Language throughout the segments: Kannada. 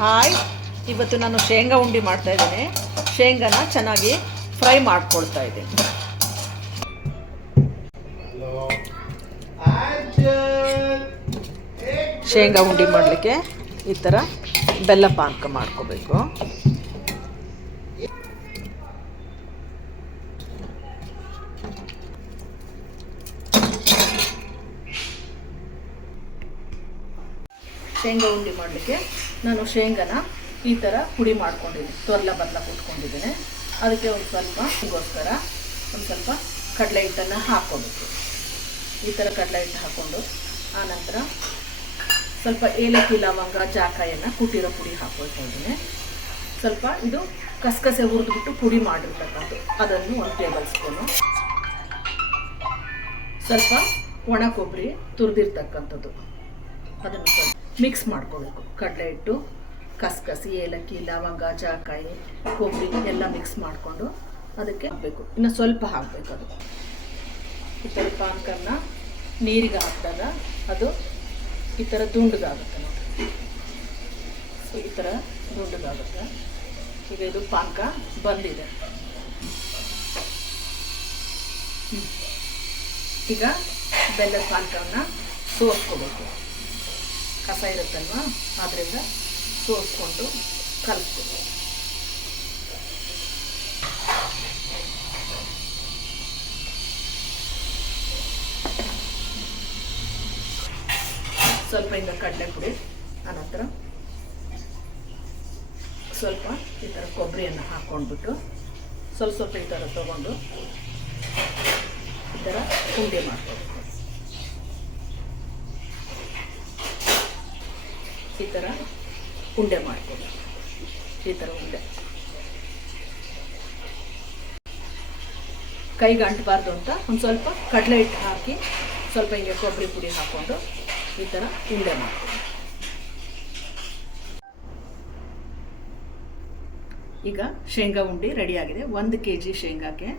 ಹಾಯ್, ಇವತ್ತು ನಾನು ಶೇಂಗಾ ಉಂಡೆ ಮಾಡ್ತಾ ಇದ್ದೀನಿ. ಶೇಂಗಾನ ಚೆನ್ನಾಗಿ ಫ್ರೈ ಮಾಡ್ಕೊಳ್ತಾ ಇದ್ದೀನಿ. ಶೇಂಗಾ ಉಂಡೆ ಮಾಡಲಿಕ್ಕೆ ಈ ಥರ ಬೆಲ್ಲ ಪಾನಕ ಮಾಡ್ಕೋಬೇಕು. ಶೇಂಗಾ ಉಂಡೆ ಮಾಡಲಿಕ್ಕೆ ನಾನು ಶೇಂಗಾನ ಈ ಥರ ಪುಡಿ ಮಾಡ್ಕೊಂಡಿದ್ದೀನಿ, ತೊರ್ಲ ಬದಲ ಕುಟ್ಕೊಂಡಿದ್ದೀನಿ. ಅದಕ್ಕೆ ಒಂದು ಸ್ವಲ್ಪ ಕಡಲೆ ಹಿಟ್ಟನ್ನು ಹಾಕ್ಕೋಬೇಕು. ಈ ಥರ ಕಡಲೆ ಹಿಟ್ಟು ಹಾಕ್ಕೊಂಡು ಆನಂತರ ಸ್ವಲ್ಪ ಏಲಕ್ಕಿ, ಲವಂಗ, ಜಾಕಾಯನ್ನು ಕುಟ್ಟಿರೋ ಪುಡಿ ಹಾಕ್ಕೊಳ್ತಾ ಇದ್ದೀನಿ. ಸ್ವಲ್ಪ ಇದು ಕಸಕಸೆ ಹುರಿದ್ಬಿಟ್ಟು ಪುಡಿ ಮಾಡಿರ್ತಕ್ಕಂಥ ಅದನ್ನು 1 ಟೇಬಲ್ ಸ್ಪೂನು, ಸ್ವಲ್ಪ ಒಣ ಕೊಬ್ಬರಿ ತುರಿದಿರ್ತಕ್ಕಂಥದ್ದು ಅದನ್ನು ಸ್ವಲ್ಪ ಮಿಕ್ಸ್ ಮಾಡ್ಕೋಬೇಕು. ಕಡಲೆ ಹಿಟ್ಟು, ಕಸಕಸಿ, ಏಲಕ್ಕಿ, ಲವಂಗ, ಜಾಕಾಯಿ, ಕೊಬ್ಬರಿ ಎಲ್ಲ ಮಿಕ್ಸ್ ಮಾಡಿಕೊಂಡು ಅದಕ್ಕೆ ಹಾಕಬೇಕು. ಇನ್ನು ಸ್ವಲ್ಪ ಹಾಕಬೇಕು. ಅದು ಈ ಥರ ಪಾನಕನ್ನ ನೀರಿಗೆ ಹಾಕಿದಾಗ ಅದು ಈ ಥರ ದುಂಡಗಾಗುತ್ತೆ ನೋಡಿ. ಸೊ ಈ ಥರ ದುಂಡಗಾಗುತ್ತೆ. ಈಗ ಇದು ಪಾನಕ ಬಂದಿದೆ. ಈಗ ಬೆಲ್ಲದ ಪಾನಕವನ್ನು ಸೋಸ್ಕೋಬೇಕು. ಕಸ ಇರುತ್ತಲ್ವ, ಆದ್ದರಿಂದ ಸೋಸ್ಕೊಂಡು ಕಲಿಸ್ಬೇಕು. ಸ್ವಲ್ಪ ಹಿಂಗೆ ಕಡಲೆ ಪುಡಿ, ಆನಂತರ ಸ್ವಲ್ಪ ಈ ಥರ ಕೊಬ್ಬರಿಯನ್ನು ಹಾಕ್ಕೊಂಡ್ಬಿಟ್ಟು ಸ್ವಲ್ಪ ಈ ಥರ ತೊಗೊಂಡು ಈ ಥರ ಉಂಡೆ ಮಾಡ್ಕೋಬೇಕು. ಈ ಥರ ಉಂಡೆ ಮಾಡ್ಕೋಬೇಕು. ಈ ಥರ ಉಂಡೆ ಕೈಗೆ ಅಂಟಬಾರ್ದು ಅಂತ ಒಂದು ಸ್ವಲ್ಪ ಕಡಲೆ ಹಿಟ್ಟು ಹಾಕಿ ಸ್ವಲ್ಪ ಹಿಂಗೆ ಕೊಬ್ಬರಿ ಪುಡಿ ಹಾಕ್ಕೊಂಡು ಈ ಥರ ಉಂಡೆ ಮಾಡ್ತೀನಿ. ಈಗ ಶೇಂಗಾ ಉಂಡೆ ರೆಡಿಯಾಗಿದೆ. 1 kg ಶೇಂಗಾಕ್ಕೆ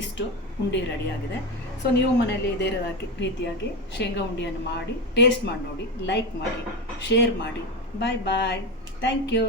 ಇಷ್ಟು ಉಂಡೆ ರೆಡಿಯಾಗಿದೆ. ಸೊ ನೀವು ಮನೆಯಲ್ಲಿ ಇದೇ ರೀತಿಯಾಗಿ ಶೇಂಗಾ ಉಂಡೆಯನ್ನು ಮಾಡಿ ಟೇಸ್ಟ್ ಮಾಡಿ ನೋಡಿ, ಲೈಕ್ ಮಾಡಿ, ಶೇರ್ ಮಾಡಿ. Bye bye. Thank you.